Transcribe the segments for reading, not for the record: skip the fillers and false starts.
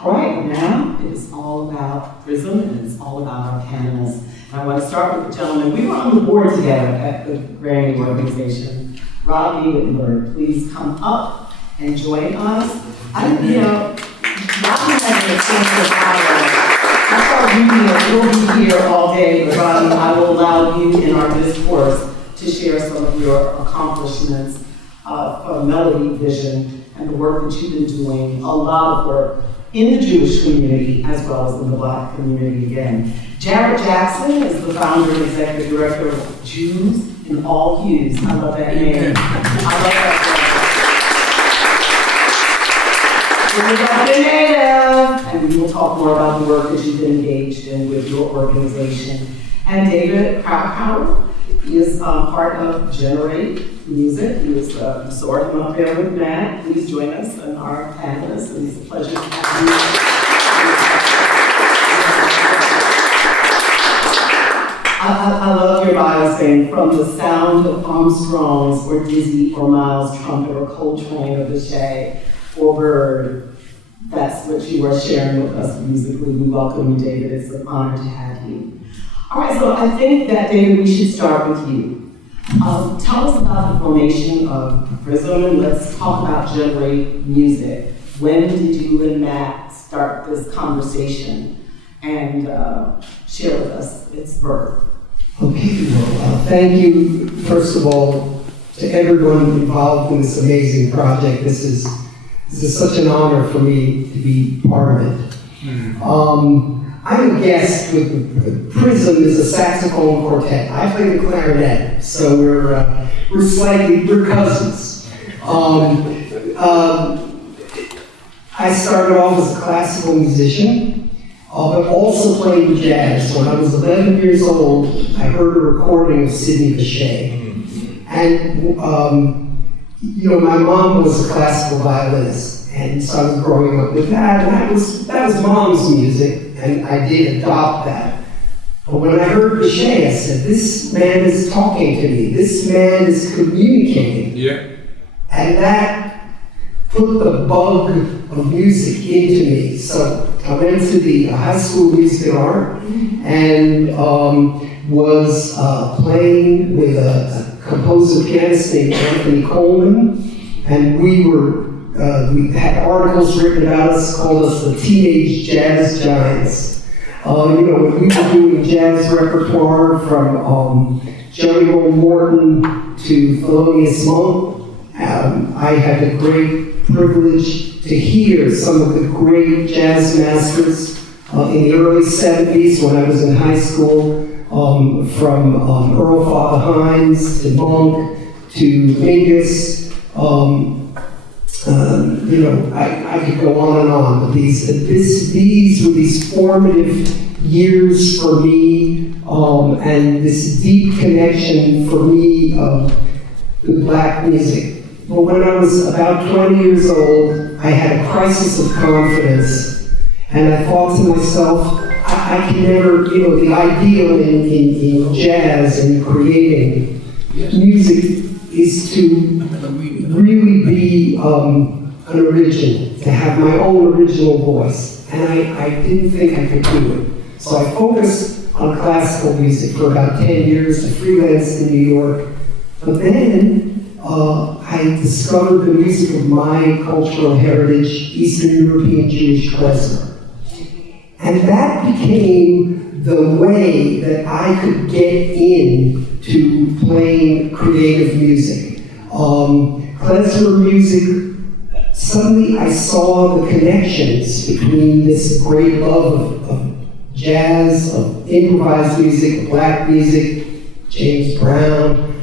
All right, now it is all about PRISM and it's all about our panelists. And I want to start with the gentleman. We were on the board together at the Grammy organization. Rodney Whittenberg, please come up and join us. Rodney has an extensive bio. I thought we'll be here all day, but Rodney, I will allow you in our discourse to share some of your accomplishments for Melody Vision and the work that you've been doing, a lot of work in the Jewish community as well as in the Black community again. Jared Jackson is the founder and executive director of Jews in All Hues. I love that name. I love that name. And we will talk more about the work that you've been engaged in with your organization. And David Krakauer is part of Generate Music. He was sort him up there with Matt. Please join us and our panelists. And it's a pleasure to have you. I love your bio saying, from the sound of Armstrong's or Dizzy or Miles' trumpet or Coltrane or Bechet or Bird. That's what you are sharing with us musically. We welcome you, David. It's an honor to have you. All right, so I think that, David, we should start with you. Tell us about the formation of PRISM, and let's talk about Generate Music. When did you and Matt start this conversation? And share with us its birth. Okay, well, thank you, first of all, to everyone involved in this amazing project. This is such an honor for me to be part of it. I'm a guest with PRISM is a saxophone quartet. I play the clarinet, so we're cousins. I started off as a classical musician, but also playing jazz. When I was 11 years old, I heard a recording of Sidney Bechet. And my mom was a classical violinist, and so I was growing up with that, and that was mom's music. And I did adopt that. But when I heard Bechet, I said, this man is talking to me. This man is communicating. Yeah. And that put the bug of music into me. So I went to the high school of music and art and was playing with a composer pianist named Anthony Coleman. And we had articles written about us, called us the Teenage Jazz Giants. When we were doing jazz repertoire from Johnny Roll Morton to Thelonious Monk, I had the great privilege to hear some of the great jazz masters in the early 70s when I was in high school, from Earl Father Hines to Monk to Mingus. I could go on, but these were these formative years for me, and this deep connection for me of the Black music. But when I was about 20 years old, I had a crisis of confidence, and I thought to myself, I can never, the ideal in jazz and creating music is to really be an original, to have my own original voice. And I didn't think I could do it. So I focused on classical music for about 10 years. I freelanced in New York. But then I discovered the music of my cultural heritage, Eastern European Jewish klezmer. And that became the way that I could get into playing creative music. Klezmer music, suddenly I saw the connections between this great love of jazz, of improvised music, Black music, James Brown,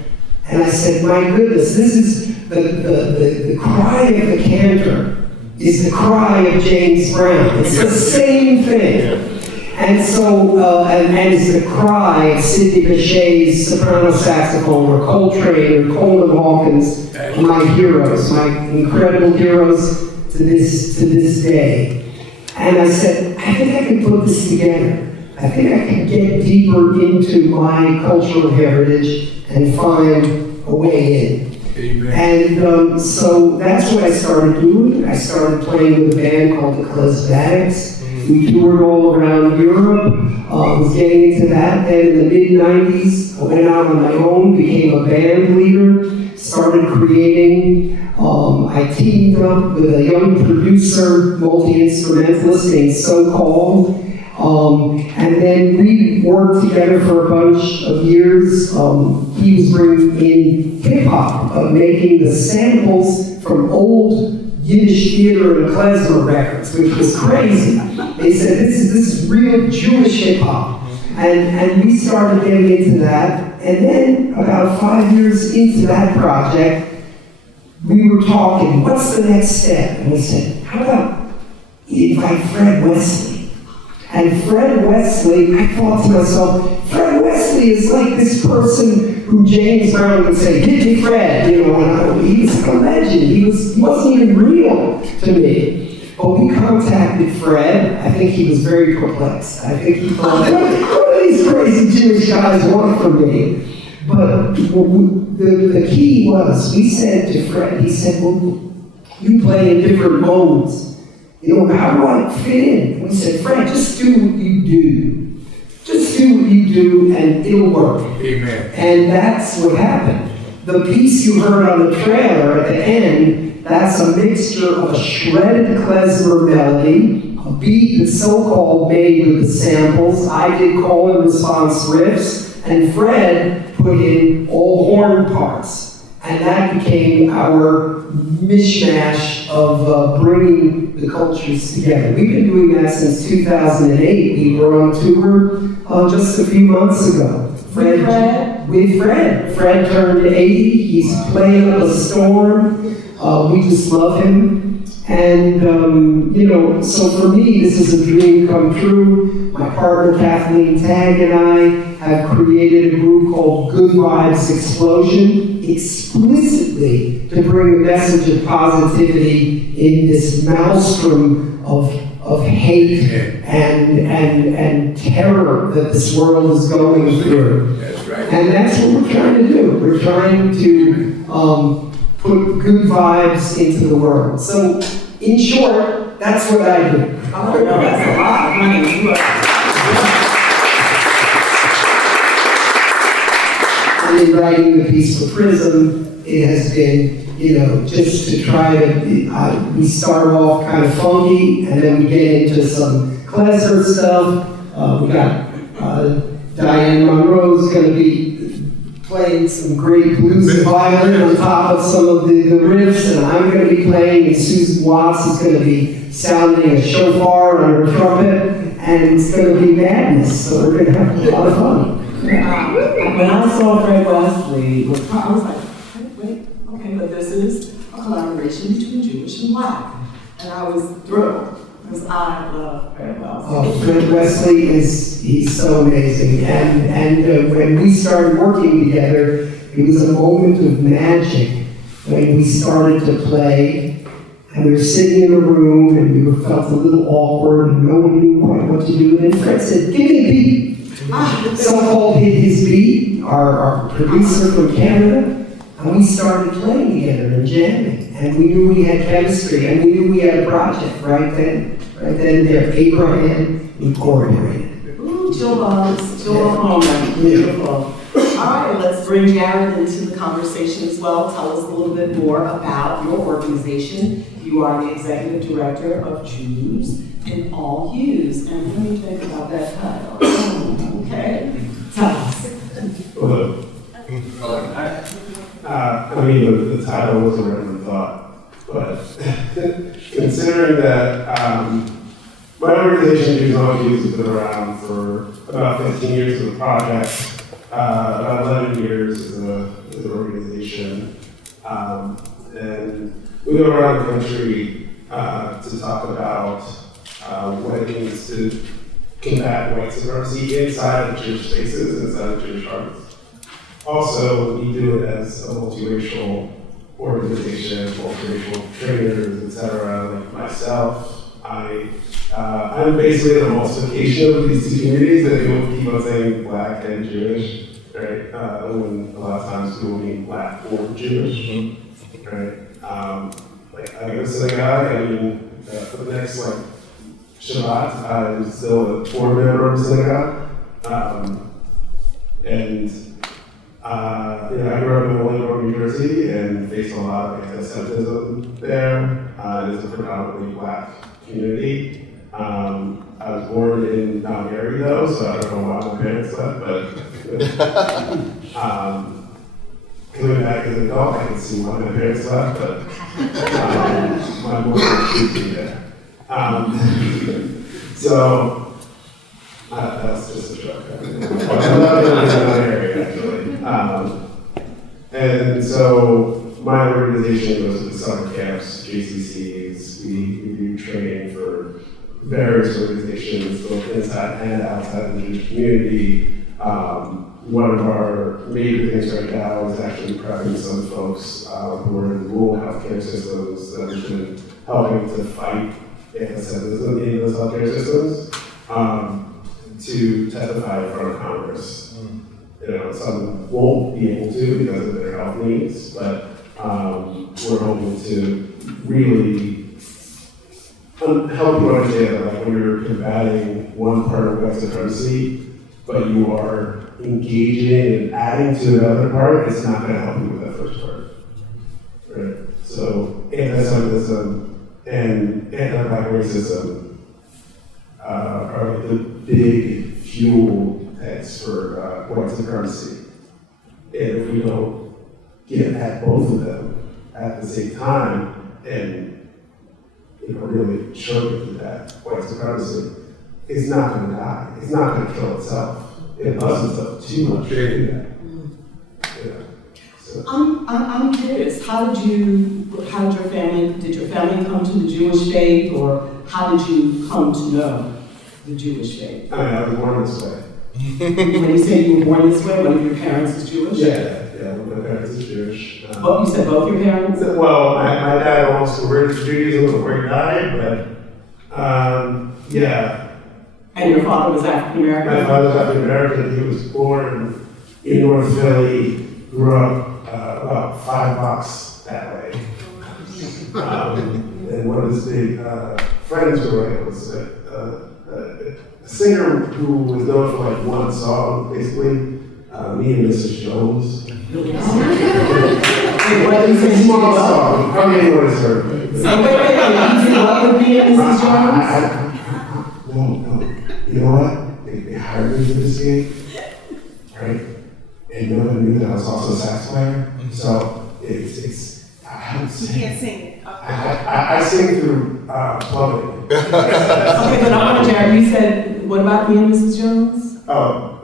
and I said, my goodness, this is the cry of the cantor is the cry of James Brown. It's the same thing. And so, and it's the cry of Sidney Bechet's soprano saxophone, or Coltrane, or Coleman Hawkins, my heroes, my incredible heroes to this day. And I said, I think I can put this together. I think I can get deeper into my cultural heritage and find a way in. And so that's what I started doing. I started playing with a band called the Klezmatics. We toured all around Europe. Was getting into that. Then in the mid-90s, I went out on my own, became a band leader, started creating. I teamed up with a young producer, multi-instrumentalist named So-Called. And then we worked together for a bunch of years. He was bringing in hip-hop, making the samples from old Yiddish theater and klezmer records, which was crazy. They said, this is real Jewish hip-hop. And we started getting into that. And then about 5 years into that project, we were talking, what's the next step? And we said, how about you invite Fred Wesley? And Fred Wesley, I thought to myself, Fred Wesley is like this person who James Brown would say, get me Fred, you know, and he was like a legend. He wasn't even real to me. But we contacted Fred. I think he was very perplexed. I think he thought, what do these crazy Jewish guys want from me? But the key was, we said to Fred, he said, well, you play in different modes. You know, how do I fit in? We said, Fred, just do what you do. Just do what you do and it'll work. Amen. And that's what happened. The piece you heard on the trailer at the end, that's a mixture of a shredded klezmer melody, a beat that's So-Called made with the samples. I did call and response riffs, and Fred put in all horn parts. And that became our mishmash of bringing the cultures together. We've been doing that since 2008. We were on tour just a few months ago. With Fred. Fred turned 80. He's playing up a storm. We just love him. And, you know, so for me, this is a dream come true. My partner, Kathleen Tagg, and I have created a group called Good Vibes Explosion, explicitly to bring a message of positivity in this maelstrom of hate and terror that this world is going through. That's right. And that's what we're trying to do. We're trying to put good vibes into the world. So, in short, that's what I do. Oh, no, that's a lot. Honey, you are. And in writing the piece for PRISM, it has been, you know, just to try to, we start off kind of funky, and then we get into some klezmer stuff. We got Dyana Monroe's going to be playing some great blues and violin on top of some of the riffs, and I'm going to be playing, and Susan Watts is going to be sounding a shofar on her trumpet, and it's going to be madness, so we're going to have a lot of fun. When I saw Fred Wesley, I was like, wait, okay, but this is a collaboration between Jewish and Black. And I was thrilled, because I love Fred Wesley. Oh, Fred Wesley he's so amazing. And when we started working together, it was a moment of magic when we started to play. And we were sitting in a room, and we felt a little awkward, and no one knew quite what to do. And then Fred said, give me a beat. So-Called hit his beat, our producer from Canada, and we started playing together and jamming. And we knew we had chemistry, and we knew we had a project right then and there. Abraham Incorporated. Ooh, chill bumps, chill moment. Beautiful. All right, let's bring Jared into the conversation as well. Tell us a little bit more about your organization. You are the executive director of Jews in All Hues. And what do you think about that title? Okay, tell us. Well, I mean, the title was a random thought, but considering that my organization, Jews on Hues, has been around for about 15 years as a project, about 11 years as an organization, and we go around the country to talk about what it means to combat white supremacy inside of Jewish spaces, inside of Jewish arts. Also, we do it as a multiracial organization, multiracial trainers, etc. Like myself, I'm basically an emulsification of these two communities that people keep on saying Black and Jewish. right? When a lot of times people mean black or Jewish, right? Like I go to synagogue, I mean, for the next like Shabbat, I'm still a board member of the synagogue. I grew up in Whittenberg, New Jersey, and faced a lot of anti-Semitism there. It's a predominantly black community. I was born in Gary though, so I don't know why my parents left, but coming back as an adult, I can see why my parents left, but my mom was me there. So that's just a joke. I love it in that area, actually. And so my organization goes to summer camps, JCCs. We do training for various organizations, both inside and outside the Jewish community. One of our major things right now is actually prepping some folks who are in rural healthcare systems that have been helping to fight anti-Semitism in those healthcare systems to testify in front of Congress. Some won't be able to because of their health needs, but we're hoping to really help you understand that like, when you're combating one part of white supremacy, but you are engaging and adding to another part, it's not going to help you with that first part. Right? So anti-Semitism and anti-black racism are like the big fuel tanks for white supremacy. And if we don't get at both of them at the same time and really choke it to that white supremacy, it's not going to die. It's not going to kill itself. It loves itself too much to do that. So. I'm curious. Did your family come to the Jewish faith, or how did you come to know the Jewish faith? I was born this way. When you say you were born this way, one of your parents is Jewish? Yeah, my parents is Jewish. You said both your parents? Well, my dad almost converted to Judaism before he died, but yeah. And your father was African American? My father was African American. He was born in North Philly, grew up about 5 blocks that way. And one of his big friends was a singer who was known for like one song, basically, Me and Mrs. Jones. Small song, probably anyone has heard of it. So wait, you grew up with Me and Mrs. Jones? No. You know what? They hired me for this gig, right? And no one knew that I was also a sax player. So it's I don't sing. You can't sing it. I sing through plumbing. Okay, but I want to Jared, you said, what about Me and Mrs. Jones?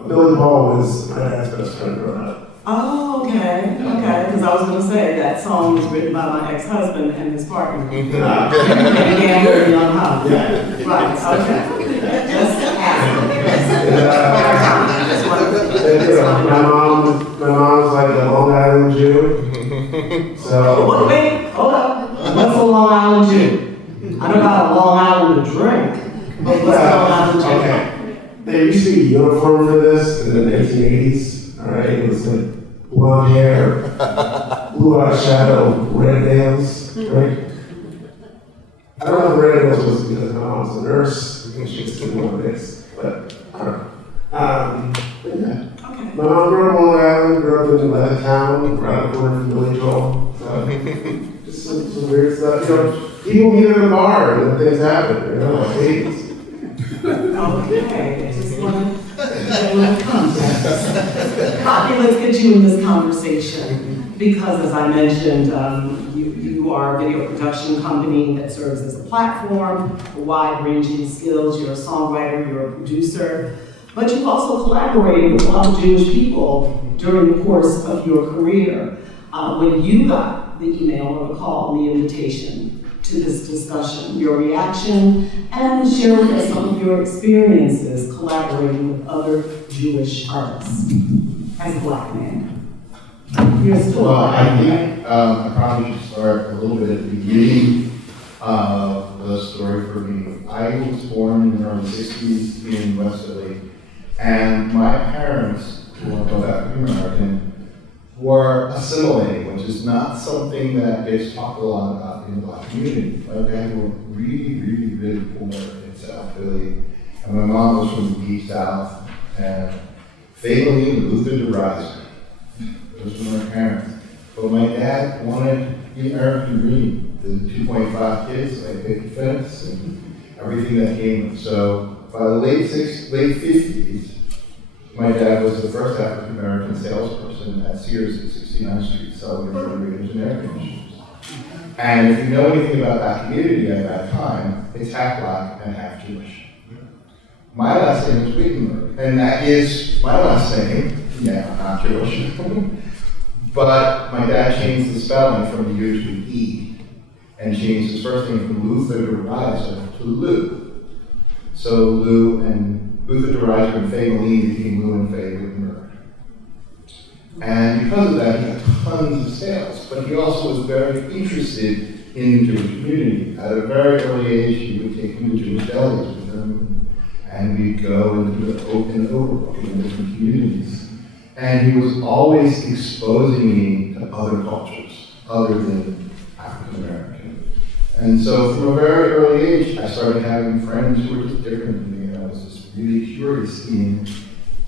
Billy Paul was my dad's best friend growing up. Oh, okay, because I was going to say that song was written by my ex-husband and his partner. And began very young house. Yeah. Right, okay. Just my mom's like a Long Island Jew. So wait, hold up. What's a Long Island Jew? I know about a Long Island to drink, but what's a Long Island Jew? Okay. There used to be a uniform for this in the 1980s. All right, it was like blonde hair, blue eyeshadow, red nails, right? I don't know if red nails was because my mom was a nurse, and she just didn't want this, but I don't know. Yeah. Okay. My mom grew up on Long Island, grew up in Leathertown, around the corner from Billy Joel. Just some weird stuff. People meet at a bar and then things happen, like dates. Okay, I just want to get a little context. Rodney, let's get you in this conversation because, as I mentioned, you are a video production company that serves as a platform for wide-ranging skills. You're a songwriter, you're a producer, but you've also collaborated with a lot of Jewish people during the course of your career. When you got the email or the call, the invitation to this discussion, your reaction, and share with us some of your experiences collaborating with other Jewish artists as a Black man. Your story. Well, I think I probably should start a little bit at the beginning of the story for me. I was born in the early 60s in West Philly, and my parents who are both African American, were assimilating, which is not something that gets talked a lot about in the Black community. My dad were really poor in South Philly, and my mom was from the Deep South, and family Luther DeRiser. Those were my parents. But my dad wanted the American dream, the 2.5 kids, like picket fence, and everything that came with it. So by the late 50s, my dad was the first African American salesperson at Sears at 69th Street selling refrigerators and air conditioners. And if you know anything about that community at that time, it's half black and half Jewish. My last name is Whittenberg, and that is my last name. Yeah, I'm not Jewish. But my dad changed the spelling from the U to an E, and changed his first name from Luther DeRiser to Lou. So Luther DeRiser and Faye Moline became Lou and Faye Whittenberg. And because of that, he had tons of sales, but he also was very interested in the Jewish community. At a very early age, he would take him to Jewish delis with him, and we'd go and do the open overlook in different communities. And he was always exposing me to other cultures, other than African American. And so from a very early age, I started having friends who were just different than me, and I was just really curious in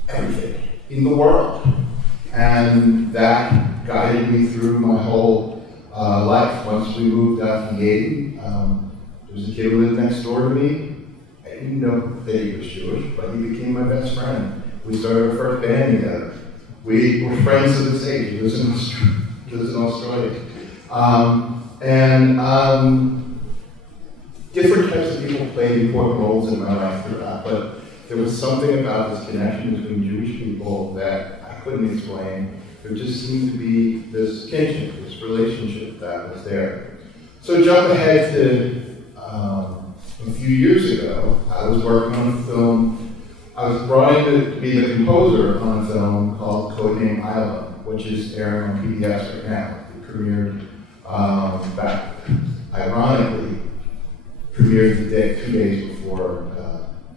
everything in the world. And that guided me through my whole life. Once we moved out to Yale, there was a kid who lived next door to me. I didn't know that he was Jewish, but he became my best friend. We started our first band together. We were friends to this age. He lives in Australia. Different types of people played important roles in my life throughout, but there was something about this connection between Jewish people that I couldn't explain. There just seemed to be this kinship, this relationship that was there. So jump ahead to a few years ago, I was working on a film. I was brought in to be the composer on a film called Codename Island, which is airing on PBS right now. It premiered back, ironically, premiered 2 days before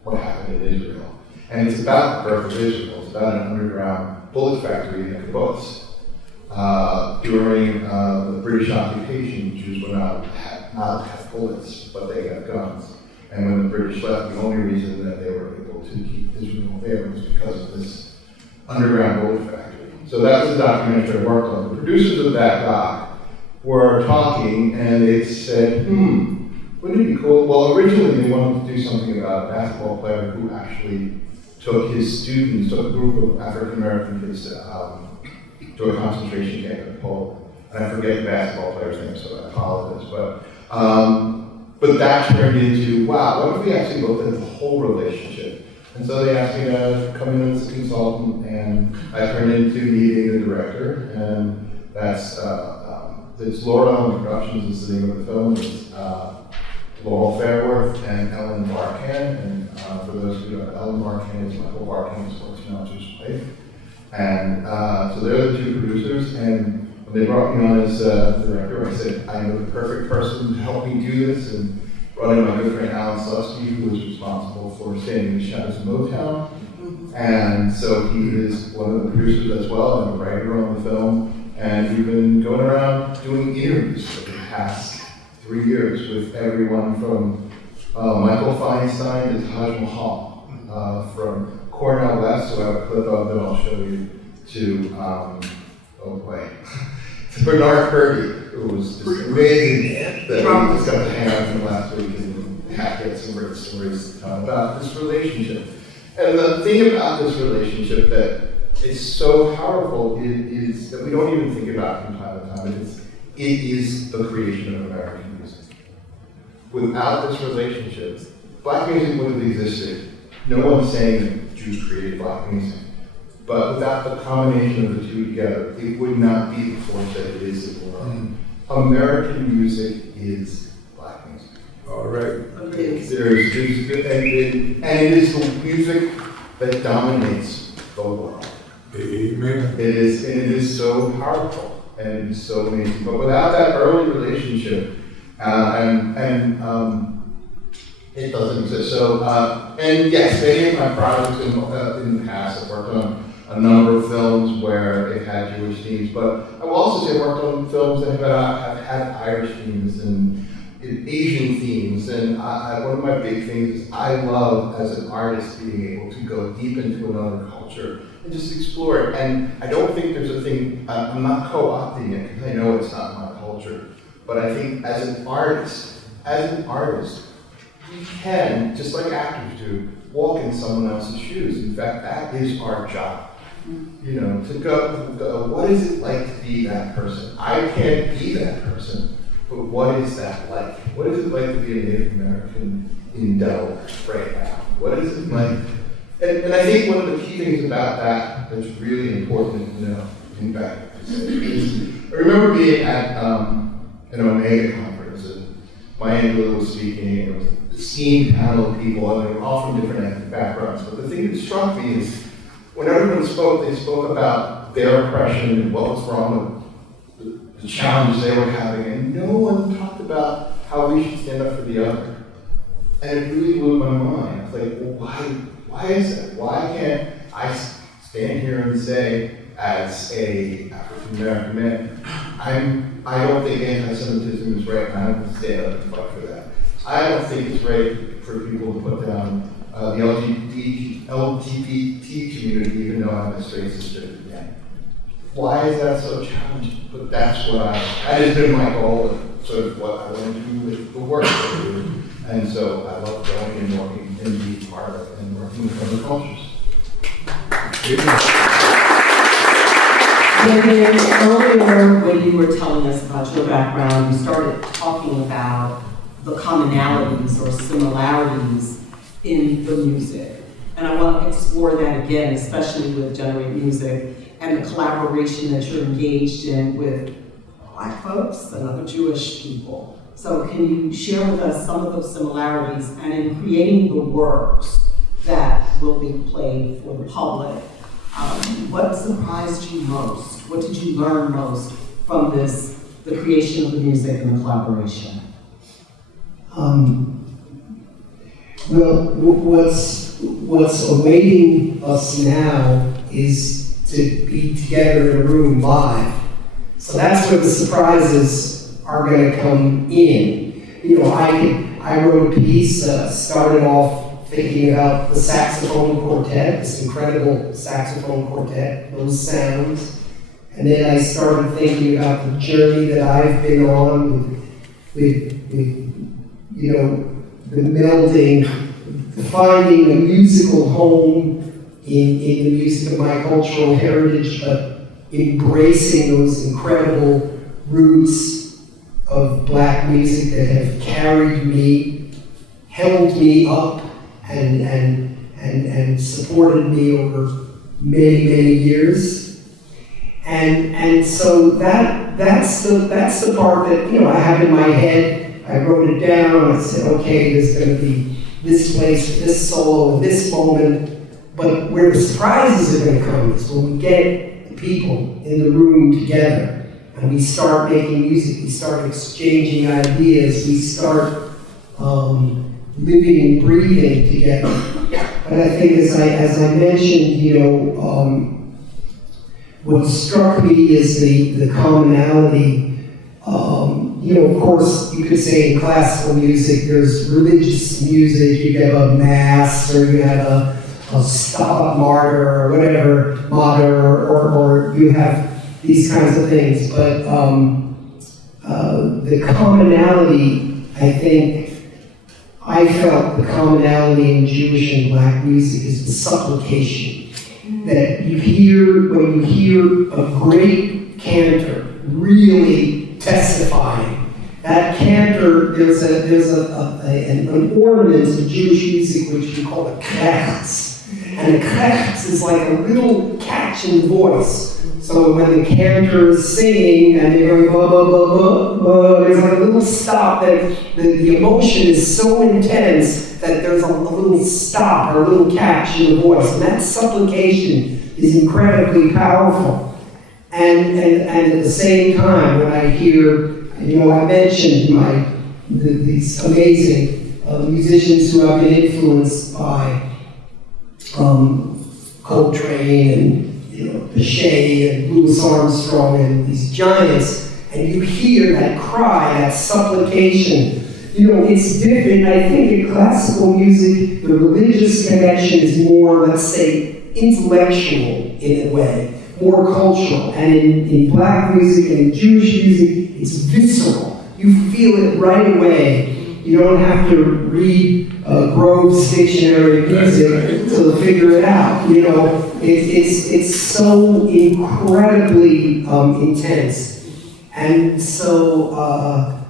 what happened in Israel. And it's about the birth of Israel. It's about an underground bullet factory in kibbutz. During the British occupation, Jews were not have bullets, but they had guns. And when the British left, the only reason that they were able to keep Israel there was because of this underground bullet factory. So that was the documentary I worked on. The producers of that doc were talking, and they said, wouldn't it be cool? Well, originally they wanted to do something about a basketball player who actually took a group of African-American kids to a concentration camp in Poland. And I forget the basketball player's name, so I apologize. But that turned into, wow, what if we actually looked at the whole relationship? And so they asked me to come in as a consultant, and I turned into meeting the director, and that's it's Laurel Productions is the name of the film. It's Laurel Fairworth and Ellen Barkan, and for those who don't know, Ellen Barkan is Michael Barkan's sports wife. And so they're the two producers, and when they brought me on as director, I said, I know the perfect person to help me do this, and brought in my good friend Alan Slusky, who was responsible for Standing in the Shadows of Motown. And so he is one of the producers as well, and a writer on the film. And we've been going around doing interviews for the past 3 years with everyone from Michael Feinstein to Taj Mahal, from Cornell West, who I have a clip of that I'll show you, to to Bernard Kirby, who was just amazing that we just got to hang out with him last week and get some great stories about this relationship. And the thing about this relationship that is so powerful is that we don't even think about from time to time. It is the creation of American music. Without this relationship, black music wouldn't have existed. No one's saying that Jews created black music. But without the combination of the two together, it would not be the force that it is in the world. American music is black music. All right. There's and it is the music that dominates the world. Amen. It is so powerful and it is so amazing. But without that early relationship, it doesn't exist. So, and yes, many of my projects in the past, I've worked on a number of films where it had Jewish themes, but I will also say I worked on films that have had Irish themes and Asian themes, and one of my big things is I love, as an artist, being able to go deep into another culture and just explore it. And I don't think there's a thing, I'm not co-opting it, because I know it's not my culture, but I think as an artist, we can, just like actors do, walk in someone else's shoes. In fact, that is our job. You know, to go, what is it like to be that person? I can't be that person, but what is that like? What is it like to be a Native American in Delaware right now? What is it like? And I think one of the key things about that that's really important to know, in fact, is I remember being at an Omega conference, and Maya Angelou was speaking, and it was a esteemed panel of people, and they were all from different ethnic backgrounds. But the thing that struck me is, when everyone spoke, they spoke about their oppression and what was wrong with the challenges they were having, and no one talked about how we should stand up for the other. And it really blew my mind. I was like, well, why is that? Why can't I stand here and say, as a African-American man, I don't think anti-Semitism is right, and I don't stand up and fight for that. I don't think it's right for people to put down the LGBT community, even though I'm a straight cisgender man. Why is that so challenging? But that's what that has been my goal, and sort of what I want to do with the work that I do. And so I love going and working and being part of it and working with other cultures. David, earlier when you were telling us about your background, you started talking about the commonalities or similarities in the music. And I want to explore that again, especially with Generate Music and the collaboration that you're engaged in with Black folks and other Jewish people. So can you share with us some of those similarities, and in creating the works that will be played for the public, what surprised you most? What did you learn most from the creation of the music and the collaboration? Well, what's awaiting us now is to be together in a room live. So that's where the surprises are going to come in. You know, I wrote a piece, started off thinking about the saxophone quartet, this incredible saxophone quartet, those sounds. And then I started thinking about the journey that I've been on with you know, the melding, finding a musical home in the music of my cultural heritage, but embracing those incredible roots of Black music that have carried me, held me up, and supported me over many, many years. And so that's the part that, you know, I have in my head. I wrote it down, I said, okay, there's going to be this place, this solo, this moment, but where the surprises are going to come is when we get the people in the room together and we start making music, we start exchanging ideas, we start living and breathing together. But I think as I mentioned, you know, what struck me is the commonality. You know, of course, you could say in classical music, there's religious music, you have a mass, or you have a Stabat Mater, or whatever, mater, or you have these kinds of things. But the commonality, I felt the commonality in Jewish and Black music is the supplication. That you hear, when you hear a great cantor really testifying. That cantor, there's an ornament in Jewish music which we call a krechts. And a krechts is like a little catch in the voice. So when the cantor is singing and they're going blah, blah, blah, blah, blah, there's like a little stop that the emotion is so intense that there's a little stop or a little catch in the voice. And that supplication is incredibly powerful. And at the same time, when I hear, you know, I mentioned these amazing musicians who have been influenced by Coltrane Bechet and Louis Armstrong and these giants, and you hear that cry, that supplication. It's different. I think in classical music, the religious connection is more, let's say, intellectual in a way, more cultural. And in black music and in Jewish music, it's visceral. You feel it right away. You don't have to read Grove's Dictionary of Music to figure it out. It's so incredibly intense. And so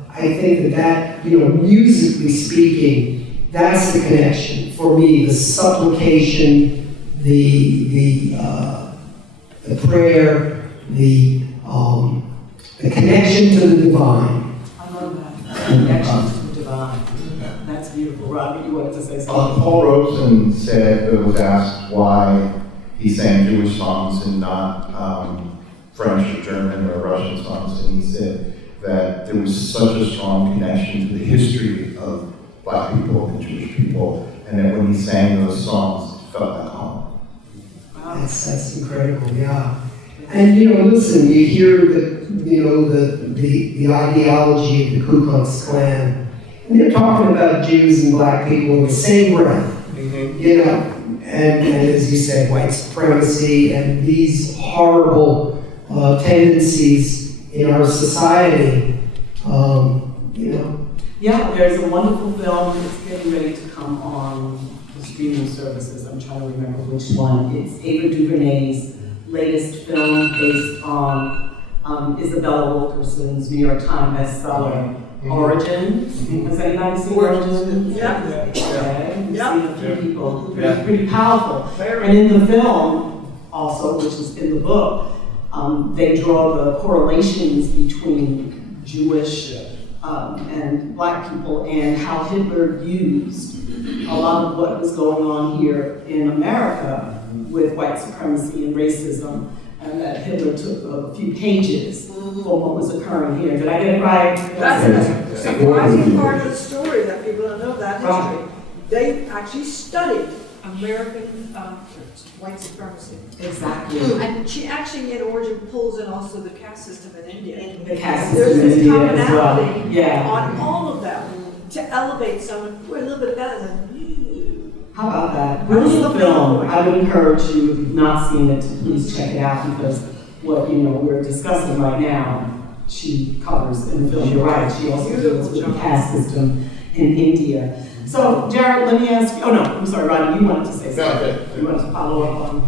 I think that musically speaking, that's the connection for me, the supplication, the prayer, the connection to the divine. I love that. Connection to the divine. That's beautiful. Rodney, you wanted to say something? Paul Robeson was asked why he sang Jewish songs and not French or German or Russian songs, and he said that there was such a strong connection to the history of black people and Jewish people, and that when he sang those songs, it felt like home. Wow. That's incredible, yeah. And listen, you hear the ideology of the Ku Klux Klan, and they're talking about Jews and black people in the same breath. And as you said, white supremacy and these horrible tendencies in our society, Yeah, there's a wonderful film that's getting ready to come on the streaming services. I'm trying to remember which one. It's Ava DuVernay's latest film based on Isabella Wilkerson's New York Times bestseller, Origin. Has anybody seen Origin? Yeah. Okay. You've Yeah. seen a few people. Pretty powerful. And in the film, also, which is in the book, they draw the correlations between Jewish and black people and how Hitler used a lot of what was going on here in America with white supremacy and racism, and that Hitler took a few pages from what was occurring here. Did I get it right? That's a surprising part of the story that people don't know that history. They actually studied American white supremacy. Exactly. And she actually in Origin pulls in also the caste system in India. The caste There's system in this India as well. commonality Yeah. on all of them to elevate someone. We're a little bit better than you. How about that? Really the film. I would encourage you, if you've not seen it, to please check it out, because what we're discussing right now, she covers in the film. You're right. She also deals with the caste system in India. So, Jared, let me ask you. Oh no, I'm sorry, Rodney. You wanted to say something. okay. You wanted to follow up on.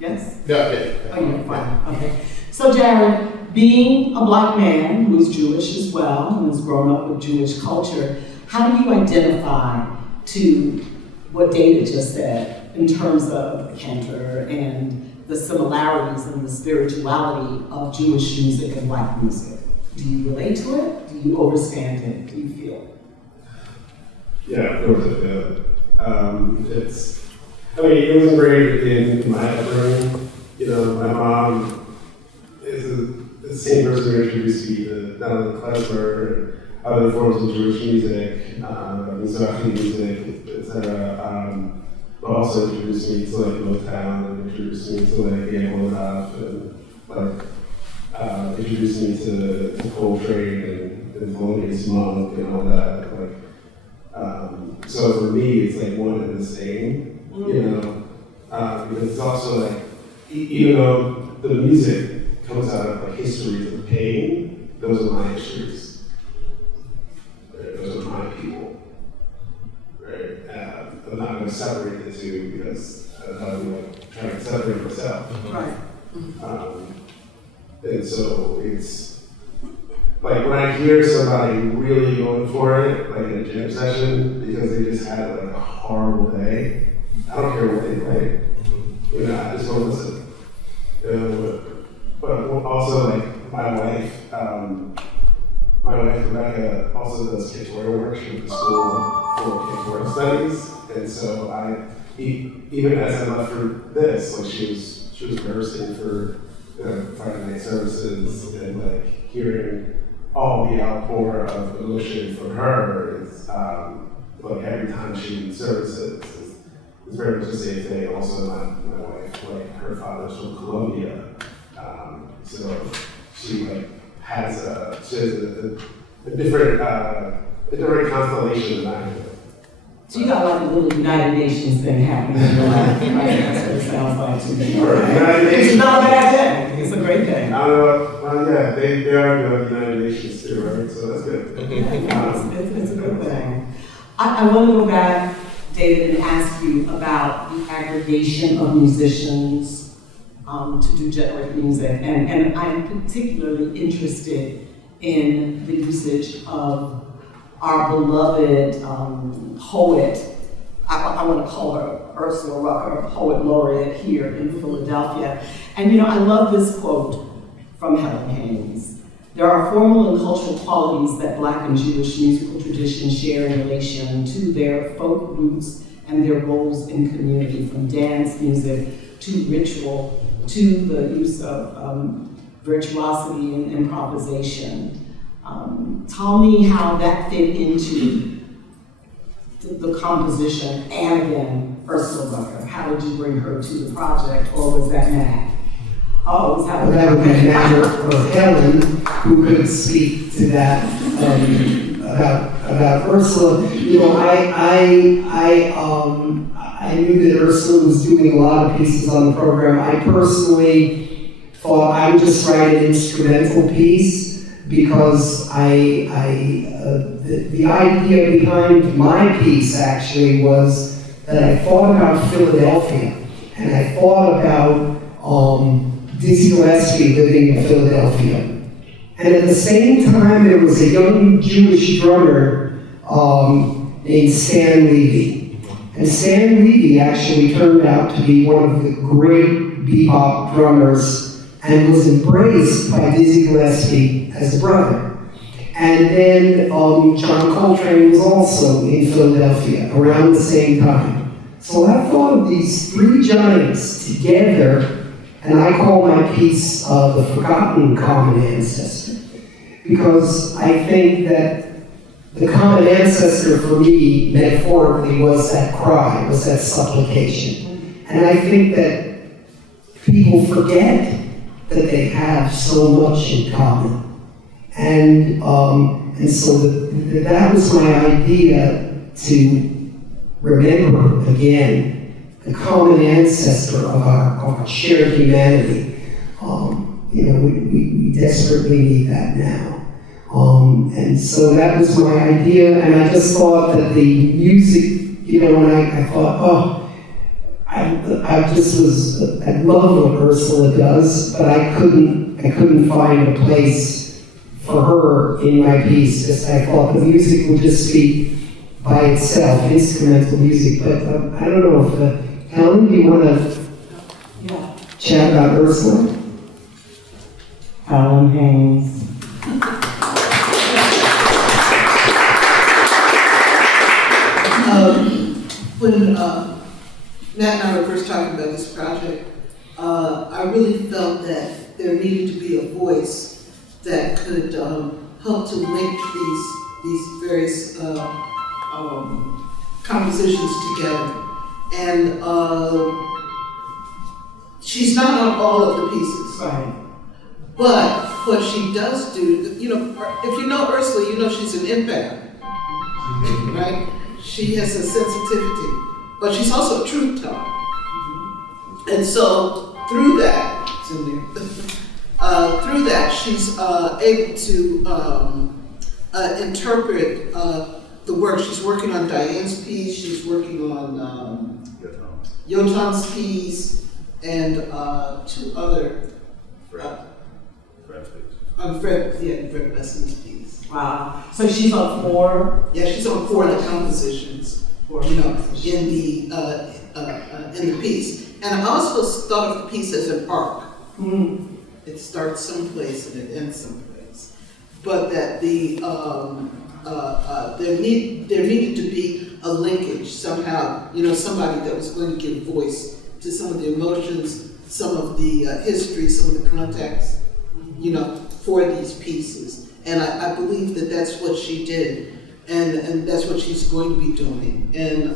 Yes. Okay. Oh, you're fine. Okay. So, Jared, being a black man who is Jewish as well and has grown up with Jewish culture, how do you identify to what David just said in terms of the cantor and the similarities and the spirituality of Jewish music and black music? Do you relate to it? Do you understand it? Do you feel it? Yeah, of course I feel it. It was great in my upbringing. My mom is the same person who introduced me to not only klezmer and other forms of Jewish music, Mizrahi music, etc. But also introduced me to Motown, and introduced me to Gamble and introduced me to Coltrane and Thelonious Monk and all that. So for me, it's one and the same, because it's also even though the music comes out of histories of pain, those are my histories. Right? Those are my people. Right? I'm not going to separate the two because I'm trying to separate myself. Right. And so it's when I hear somebody really going for it, in a jam session, because they just had a horrible day, I don't care what they play. I just want to listen. But also, my wife Rebecca also does cantor work. She went to school for cantor studies, and so even as I left for this, she was rehearsing for Friday night services, and hearing all the outpour of emotion from her is every time she services, it's very much the same thing. Also, my wife, like her father's from Colombia, so she like has a different constellation than I do. So you got like a little United Nations thing happening in your life, right? That's what it sounds like to me. Sure, United It's Nations. not a bad thing. It's a great thing. I don't know. Well, yeah, they are doing United Nations too, right? So that's good. It's a good thing. I want to go back, David, and ask you about the aggregation of musicians to do generate music. And I'm particularly interested in the usage of our beloved poet, I want to call her Ursula Rucker, poet laureate here in Philadelphia. And you know, I love this quote from Helen Haynes. There are formal and cultural qualities that Black and Jewish musical traditions share in relation to their folk roots and their roles in community, from dance music to ritual to the use of virtuosity and improvisation. Tell me how that fit into the composition, and again, Ursula Rucker. How did you bring her to the project, or was that Matt? Oh, it was Well, that would be a matter of Helen, who could speak to that about Ursula. You know, I knew that Ursula was doing a lot of pieces on the program. I personally thought I would just write an instrumental piece because the idea behind my piece actually was that I thought about Philadelphia, and I thought about Dizzy Gillespie living in Philadelphia. And at the same time, there was a young Jewish drummer named Stan Levy. And Stan Levy actually turned out to be one of the great bebop drummers and was embraced by Dizzy Gillespie as a brother. And then John Coltrane was also in Philadelphia around the same time. So I thought of these three giants together, and I call my piece The Forgotten Common Ancestor, because I think that the common ancestor for me, metaphorically, was that cry, was that supplication. And I think that people forget that they have so much in common. And so that was my idea, to remember again the common ancestor of our shared humanity. You know, we desperately need that now. And so that was my idea, and I just thought that the music, you know, when I thought, I love what Ursula does, but I couldn't find a place for her in my piece. Just I thought the music would just be by itself, instrumental music. But I don't know if Helen, do you want to chat about Ursula? Helen Haynes. When Matt and I were first talking about this project, I really felt that there needed to be a voice that could help to link these various compositions together. And she's not on all of the pieces. Right. But what she does do, you know, if you know Ursula, you know she's an empath, right? She has a sensitivity, but she's also a truth teller. And so through that, she's able to interpret the work. She's working on Diane's piece, she's working on Yotam's piece, and two other Fred Bessemer's piece. Wow. So she's on 4? Yeah, she's on 4 of the compositions, you know, in the piece. And I also thought of the piece as an arc. Mm. It starts someplace and it ends someplace. But that there needed to be a linkage somehow, you know, somebody that was going to give voice to some of the emotions, some of the history, some of the context, you know, for these pieces. And I believe that that's what she did, and that's what she's going to be doing. And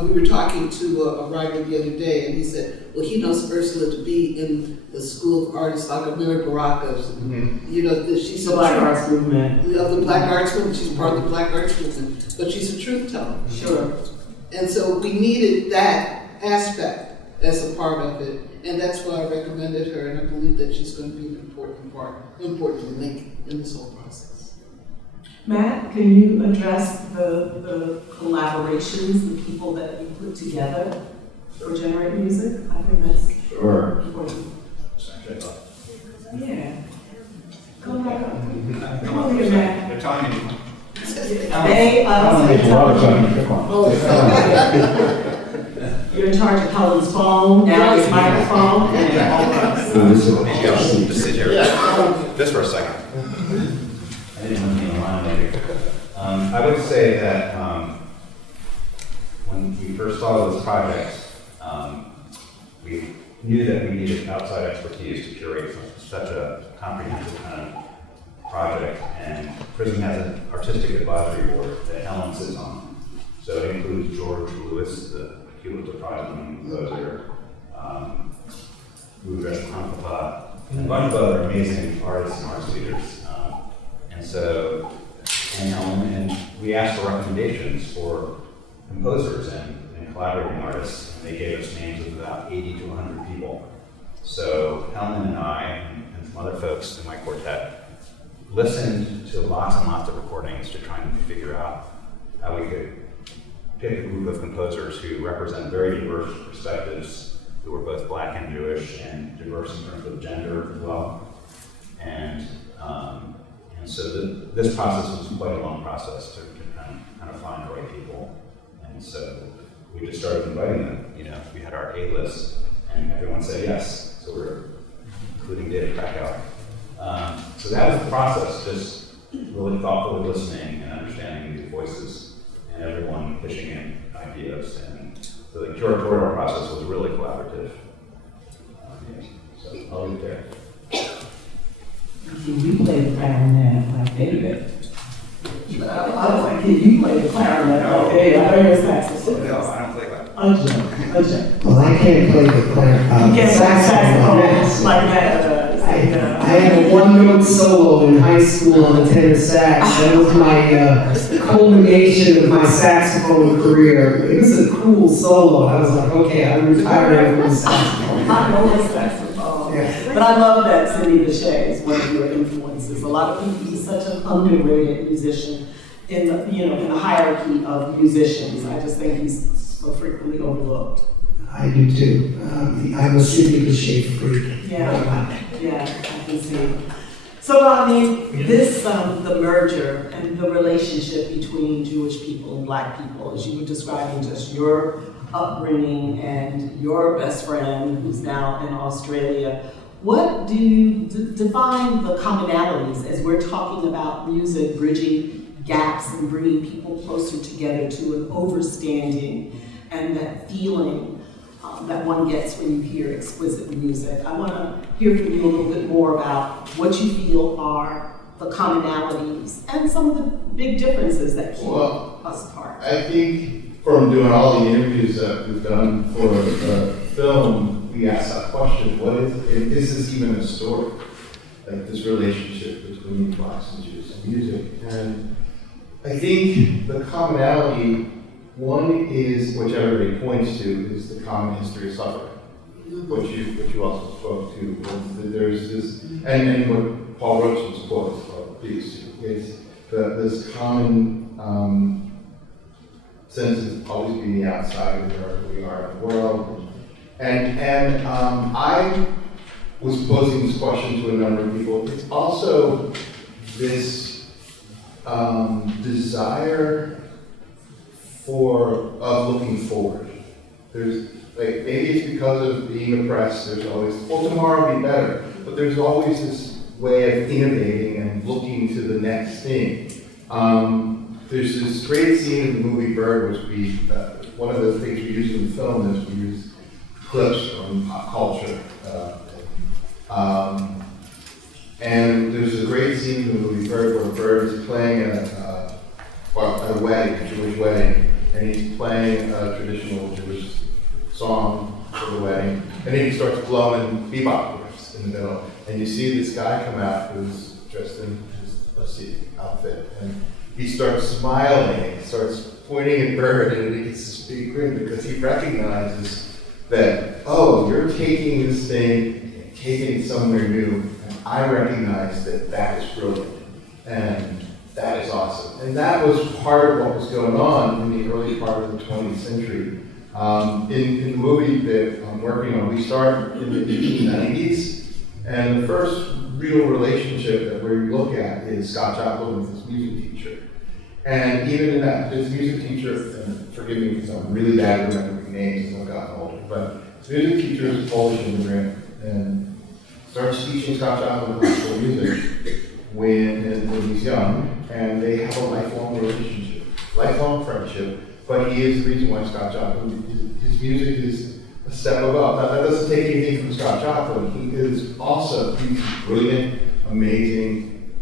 we were talking to a writer the other day, and he said, well, he knows Ursula to be in the School of Artists like Mary Baraka's. You know, she's The Black Arts Movement. of the Black Arts Movement. She's part of the Black Arts Movement, but she's a truth teller. Sure. And so we needed that aspect as a part of it, and that's why I recommended her, and I believe that she's going to be an important link in this whole process. Matt, can you address the collaborations, the people that you put together for Generate Music? I think that's Sure. important. Yeah. Come Come on here, Matt. They're telling me. They, You're in charge of Helen's phone, now his microphone, and all of Maybe I'll just sit here just for a second. I didn't want to be in line later. I would say that when we first started this project, we knew that we needed outside expertise to curate such a comprehensive kind of project, and PRISM has an artistic advisory board that Helen sits on. So it includes George Lewis, the Pulitzer Prize-winning composer, Rudresh Krampa, and a bunch of other amazing artists and arts leaders. And Helen, and we asked for recommendations for composers and collaborating artists, and they gave us names of about 80 to 100 people. So Helen and I, and some other folks in my quartet, listened to lots and lots of recordings to try and figure out how we could pick a group of composers who represent very diverse perspectives, who were both Black and Jewish, and diverse in terms of gender as well. And so this process was quite a long process to kind of find the right people. And so we just started inviting them. You know, we had our A list, and everyone said yes. So we're including David Krakauer. So that was the process, just really thoughtfully listening and understanding these voices, and everyone pitching in ideas. And so the curatorial process was really collaborative. So I'll leave it there. Can you play the clarinet like David? I was like, can you play the clarinet like David? I know you're a saxophone. No, I don't play that. A joke. Well, I can't play the You can't play saxophone like that. I had a one-note solo in high school on the tenor sax. That was my culmination of my saxophone career. It was a cool solo. I was like, okay, I'm retiring from the saxophone. I know it's saxophone. Yeah. But I love that Cindy Bechet is one of your influences. A lot of people, he's such an underrated musician in the hierarchy of musicians. I just think he's so frequently overlooked. I do too. I'm a Cindy Bechet freak. Yeah, I can see. So Rodney, this, the merger and the relationship between Jewish people and Black people, as you were describing just your upbringing and your best friend who's now in Australia, what do you define the commonalities as we're talking about music, bridging gaps and bringing people closer together to an overstanding and that feeling that one gets when you hear exquisite music. I want to hear from you a little bit more about what you feel are the commonalities and some of the big differences that keep us apart. I think from doing all the interviews that we've done for the film, we asked that question: is this even a story? Like this relationship between Blacks and Jews and music. And I think the commonality, one is, which everybody points to, is the common history of suffering, which you also spoke to. There's this, and what Paul Roach's quote is this common sense of always being the outside of where we are in the world. And I was posing this question to a number of people. It's also this desire of looking forward. There's like, maybe it's because of being oppressed, there's always, well, tomorrow will be better, but there's always this way of innovating and looking to the next thing. There's this great scene in the movie Bird, which one of the things we use in the film is we use clips from pop culture. And there's a great scene in the movie Bird where Bird is playing at a wedding, a Jewish wedding, and he's playing a traditional Jewish song for the wedding, and then he starts blowing bebop riffs in the middle, and you see this guy come out who's dressed in his Hasidic outfit, and he starts smiling, he starts pointing at Bird, and he gets this big grin because he recognizes that, oh, you're taking this thing and taking it somewhere new, and I recognize that that is brilliant, and that is awesome. And that was part of what was going on in the early part of the 20th century. In the movie that I'm working on, we start in the 1890s, and the first real relationship that we look at is Scott Joplin with his music teacher. And even in that, his music teacher, and forgive me because I'm really bad at remembering names as I've gotten older, but his music teacher is a Polish immigrant and starts teaching Scott Joplin classical music when he's young, and they have a lifelong relationship, lifelong friendship, but he is the reason why Scott Joplin, his music is a step above. Now that doesn't take anything from Scott Joplin, he is also, he's brilliant, amazing.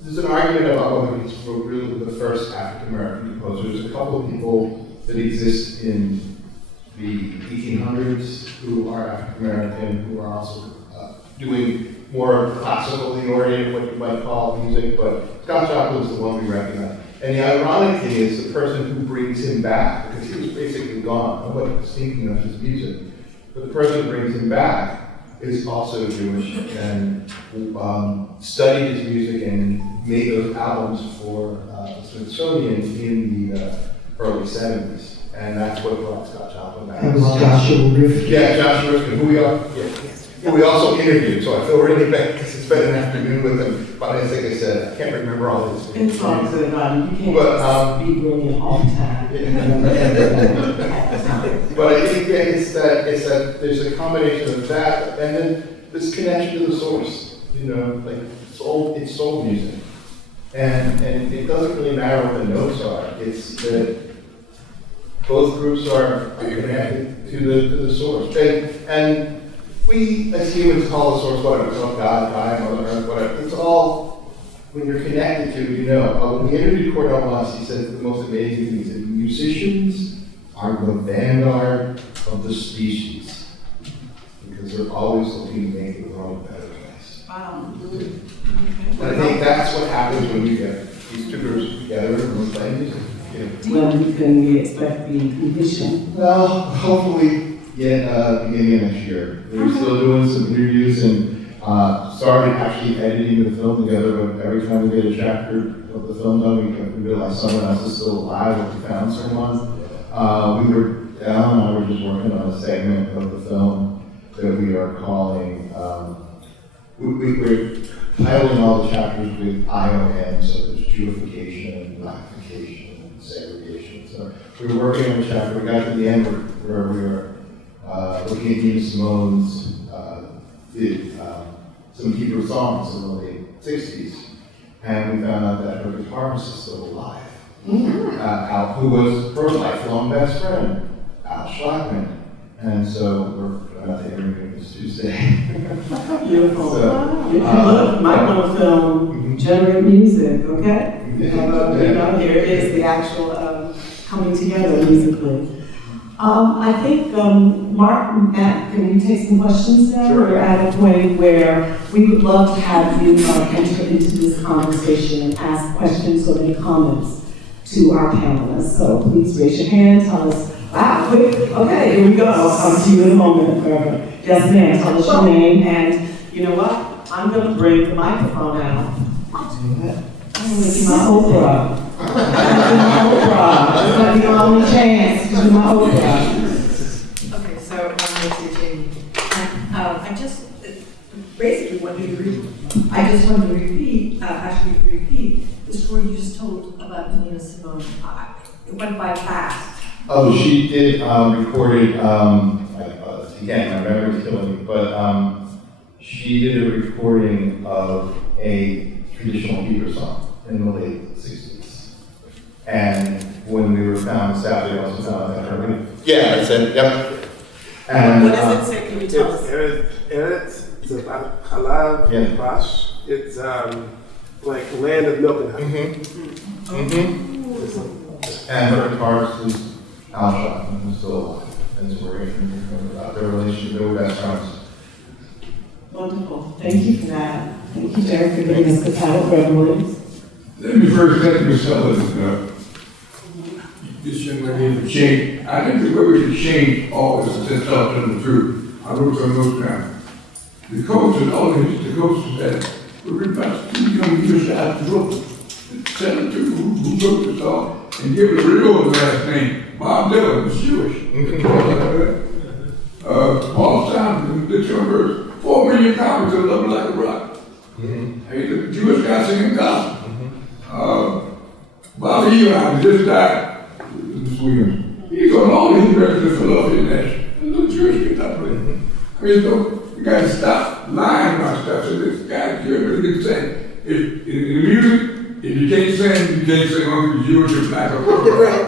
There's an argument about whether he's really the first African-American composer. There's a couple of people that exist in the 1800s who are African-American, who are also doing more classically oriented, what you might call music, but Scott Joplin is the one we recognize. And the ironic thing is the person who brings him back, because he was basically gone, nobody was thinking of his music, but the person who brings him back is also Jewish and studied his music and made those albums for the Smithsonian in the early 70s. And that's what brought Scott Joplin back. That was Joshua Rifkin. Yeah, Joshua Rifkin, who we also interviewed, so I feel really bad because it's been an afternoon with him. But I think I said, I can't remember all his things. It's all good, Rodney. You can't But, just be brilliant all the time. Remember everything at the time. But I think that it's that there's a combination of that and then this connection to the source, you know, like it's soul music. And it doesn't really matter what the notes are, it's that both groups are connected to the source. And we as humans call the source whatever, it's called God, Mother Earth, whatever. It's all, when you're connected to it, you know. When we interviewed Cordell once, he said the most amazing thing is that musicians are the vanguard of the species because they're always looking to make the world a better place. Wow. And I think that's what happens when you get these two groups together and we're playing music. When can we expect the completion? Well, hopefully, beginning of next year. We're still doing some interviews and started actually editing the film together, but every time we get a chapter of the film done, we realize someone else is still alive or we found someone. Alan and I were just working on a segment of the film that we are calling, we're titling all the chapters with ION, so there's Jewification, Blackification, and segregation. So we were working on a chapter, we got to the end where we were looking at Nina Simone's did some Hebrew songs in the late 60s, and we found out that her guitarist is still alive. Al, who was her lifelong best friend, Al Schlagman. And so we're about to interview this Tuesday. Beautiful. So, if you look, microfilm, generate music, okay? Here is the actual coming together musically. I think, Mark, Matt, can you take some questions now? Sure. We're at a point where we would love to have you enter into this conversation and ask questions or make comments to our panelists. So please raise your hand, tell us, wow, quick, okay, here we go. I'll come to you in a moment. Yes, ma'am, tell us your name, and you know what? I'm going to bring the microphone out. I'll do it. I'm going to do my Oprah. This might be my only chance to do my Oprah. Okay, so I'm Nancy Jamie. I just basically wanted to repeat the story you just told about Nina Simone. It went by fast. Oh, she did recorded, again, my memory's killing me, but she did a recording of a traditional Hebrew song in the late 60s. And when we were found Saturday, I also found that her. Yeah, I said, yep. And, what does it say? Can you tell us? It's about Halav, Bash. It's like land of milk and honey. And her guitarist is Al Schaffman, who's still alive. And so we're going to hear about their relationship. They were best friends. Wonderful. Thank you for that. Thank you, Derek, for giving us the title, Reverend Williams. Let me first thank you, this young lady for change. I think the way we should change all this is tell them the truth. I wrote some notes down. The coaches, all the coaches that were written by 2 young years after the book. Tell the truth who wrote this song and give it a real last name. Bob Dylan was Jewish. Paul Simon, the Schoenberg, 4 million copies of Love Like a Rock. Hey, the Jewish guy singing gospel. Bobby Eli just died. Williams. He's on all his records in Philadelphia Nation. A little Jewish guitar player. I mean, you got to stop lying about stuff. So this guy, you're really good saying. If in the music, if you can't sing, you can't sing on Jewish or black or white.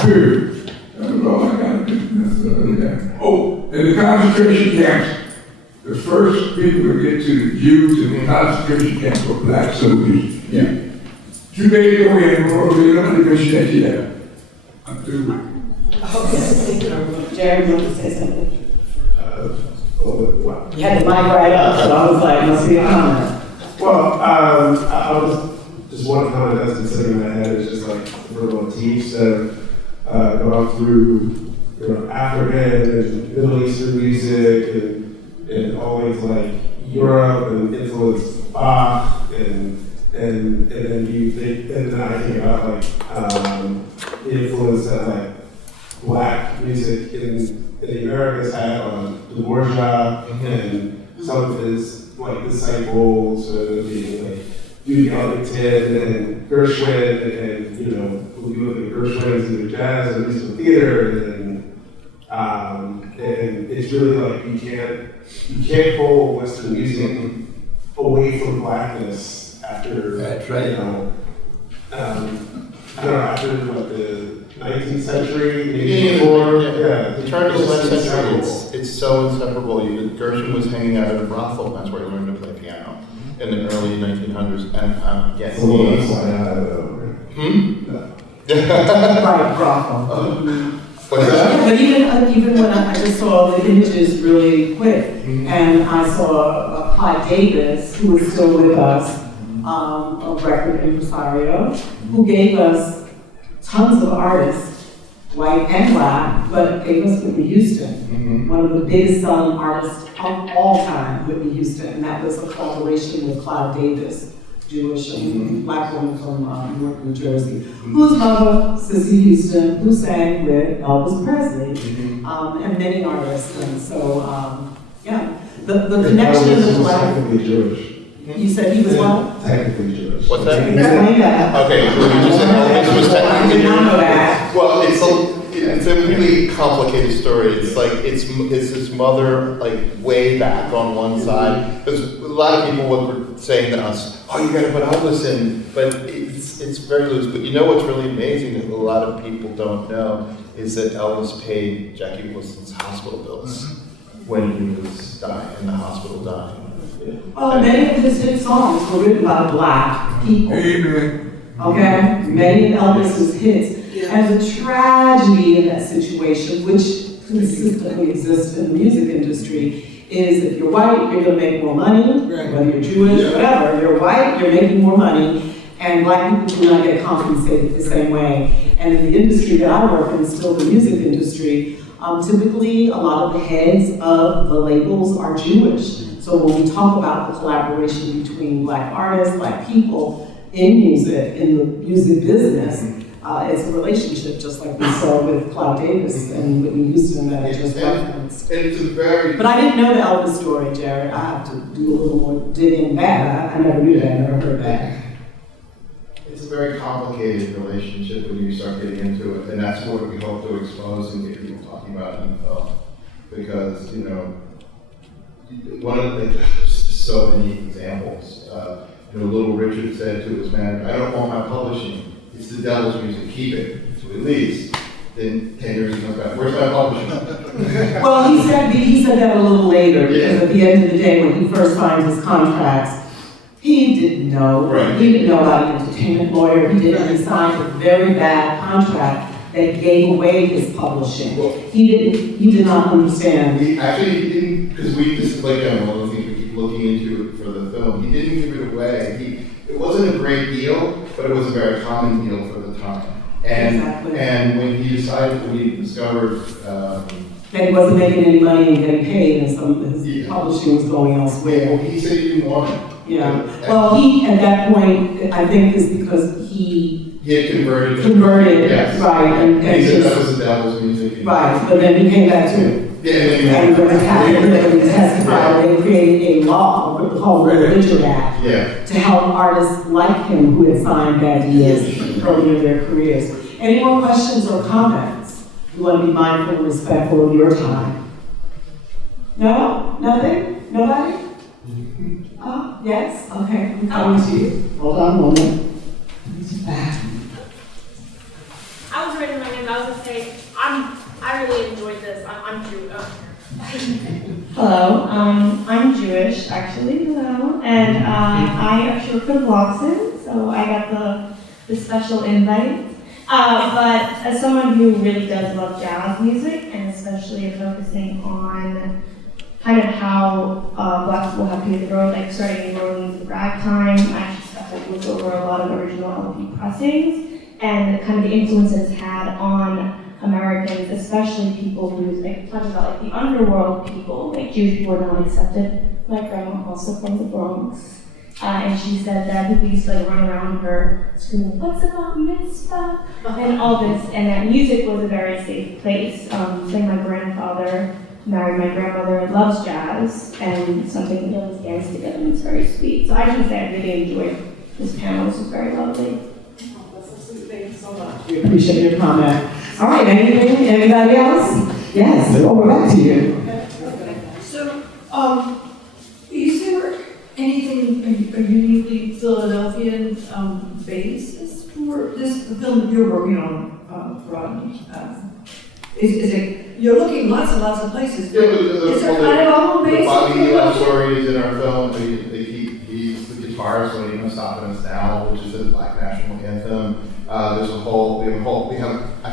Period. That's all I got to do. Oh, and the concentration camps. The first people to get to the Jews in the concentration camps were black soldiers. Yeah. 2 days away, and we're going to be Bechet. I'm through. Jerry, you want to say something? Wow. You had the mic right up, so I was like, must be a comment. Well, I was just one comment that's been sitting in my head is just like for motifs that gone through, African and Middle Eastern music and always like Europe and influenced Bach and then you think, and then I think about like the influence that like black music in the Americas had on Dvorak and some of his like disciples, being like Duke Ellington and Gershwin, and when you look at Gershwin's either jazz or musical theater, and it's really like you can't pull Western music away from blackness after That's right. I don't know, after what, the 19th century, maybe before, The turn of the 20th century, it's so inseparable. Gershwin was hanging out at a brothel, that's where he learned to play piano in the early 1900s. And yes, Right, brothel. What's that? But even when I just saw the images really quick, and I saw Clyde Davis, who is still with us, a record impresario, who gave us tons of artists, white and black, but gave us Whitney Houston, one of the biggest selling artists of all time, Whitney Houston, and that was a collaboration with Clyde Davis, Jewish and black woman from Newark, New Jersey, whose mother, Cissy Houston, who sang with Elvis Presley, and many artists. And so, the connection of the black. Technically Jewish. You said he was what? Technically Jewish. What's that? Explain that. Okay, well, you just said Elvis was I technically did not know that. Well, it's a really complicated story. It's like it's his mother, like way back on one side. Because a lot of people were saying to us, "Oh, you got to put Elvis in," but it's very loose. But you know what's really amazing that a lot of people don't know is that Elvis paid Jackie Wilson's hospital bills when he was dying, in the hospital dying. Well, many of his hit songs were written by black people. Amen. Okay? Many of Elvis's hits. And the tragedy in that situation, which consistently exists in the music industry, is if you're white, you're going to make more money, whether you're Jewish, whatever. You're white, you're making more money, and black people do not get compensated the same way. And in the industry that I work in, still the music industry, typically a lot of the heads of the labels are Jewish. So when we talk about the collaboration between black artists, black people in music, in the music business, it's a relationship just like we saw with Clyde Davis and Whitney Houston that I just referenced. And it's a very... But I didn't know the Elvis story, Jared. I have to do a little more digging back. I never knew that, I never heard that. It's a very complicated relationship when you start getting into it, and that's what we hope to expose and get people talking about in the film. Because, one of the things, there's just so many examples. Little Richard said to his manager, "I don't want my publishing. It's the devil's music. Keep it." So he leaves. Then 10 years he comes back, "Where's my publishing?" Well, he said that a little later, because at the end of the day, when he first signed his contracts, he did didn't know. Right. He didn't know about an entertainment lawyer. He didn't. He signed a very bad contract that gave away his publishing. He did not understand. He didn't, because this is like one of the things we keep looking into for the film. He didn't give it away. It wasn't a great deal, but it was a very common deal for the time. And when he decided, when he discovered that he wasn't making any money and getting paid, and some of his publishing was going elsewhere. well, he said he didn't want it. Yeah. Well, he at that point, I think, is because he had converted. Yes. Right. And he said that was the devil's music. Right, but then he came back to. Yeah, and he testified. They created a law called the Literature Act to help artists like him who had signed bad deals early in their careers. Any more questions or comments? You want to be mindful and respectful of your time. No? Nothing? Nobody? Oh, yes? Okay, I'm coming to you. Hold on a moment. I was raising my name. I was going to say, I really enjoyed this. I'm Jewish. Hello, I'm Jewish, actually. Hello, and I actually work for Blockson, so I got the special invite. But as someone who really does love jazz music, and especially focusing on kind of how Black people have paved the road, like starting in New Orleans with ragtime, I actually stuff like looked over a lot of original LP pressings, and kind of the influence it's had on Americans, especially people who, like, talking about like the underworld people, like Jewish people were not accepted. My grandma also from the Bronx, and she said that people used to like run around her screaming, "What's about mitzvah?" and all this, and that music was a very safe place. Like my grandfather married my grandmother, loves jazz, and something that always dance together, and it's very sweet. So I just say I really enjoyed this panel. This was very lovely. Thank you so much. We appreciate your comment. All right, anybody else? Yes, we're back to you. So, is there anything, a uniquely Philadelphian basis for this film that you're working on, Rodney? Is it, you're looking lots and lots of places. Yeah, is there kind of a home base? The Bobby story is in our film. He's the guitarist when he must stop us now, which is a Black national anthem. I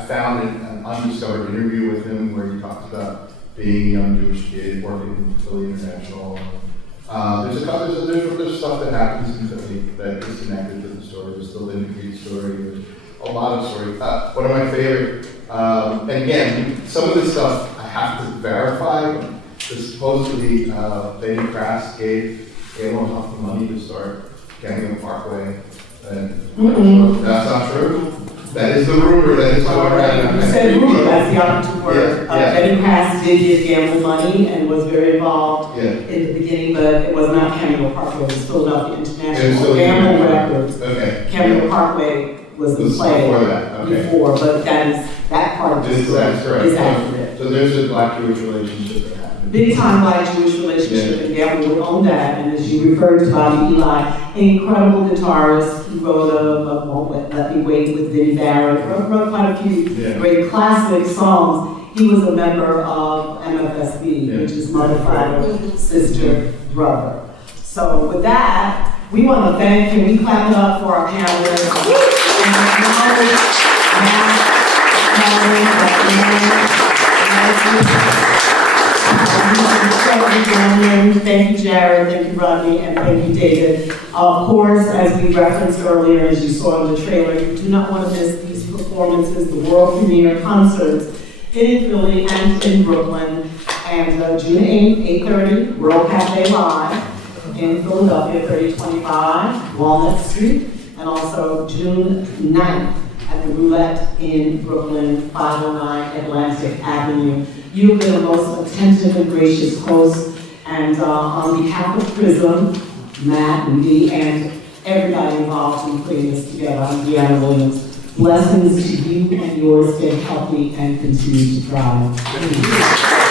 found an undiscovered interview with him where he talked about being a young Jewish kid working for Philly International. There's stuff that happens in Philly that is connected to the story. There's the Linda Creed story. There's a lot of stories. One of my favorite, and again, some of this stuff I have to verify. Supposedly, David Krakauer gave Galen enough the money to start Cameo Parkway. And that's not true. That is the rumor. That is what I read. You said rumor. That's the operative word. David Krakauer did give Gamble money and was very involved in the beginning, but it was not Cameo Parkway. It was Philadelphia International. Gamble Records. Okay. Cameo Parkway was the play before, but that part of the story is accurate. So there's a Black-Jewish relationship that happened. Big time Black-Jewish relationship, and Gamble would own that. And as you referred to Bobby Eli, incredible guitarist. He wrote a Won't Let Me Wait with Vinnie Barrett, wrote quite a few great classic songs. He was a member of MFSB, which is Mother, Father, Sister, Brother. So with that, we want to can we clap it up for our panelists? Thank you, Jared, thank you, Rodney, and thank you, David. Of course, as we referenced earlier, as you saw in the trailer, you do not want to miss these performances, the world premiere concerts in Philly and in Brooklyn, and June 8th, 8:30, World Cafe Live in Philadelphia, 3025 Walnut Street, and also June 9th at the Roulette in Brooklyn, 509 Atlantic Avenue. You have been the most attentive and gracious host, and on behalf of PRISM, Matt and Dee, and everybody involved in putting this together, I'm Dyana Williams. Blessings to you and yours. Stay healthy and continue to thrive.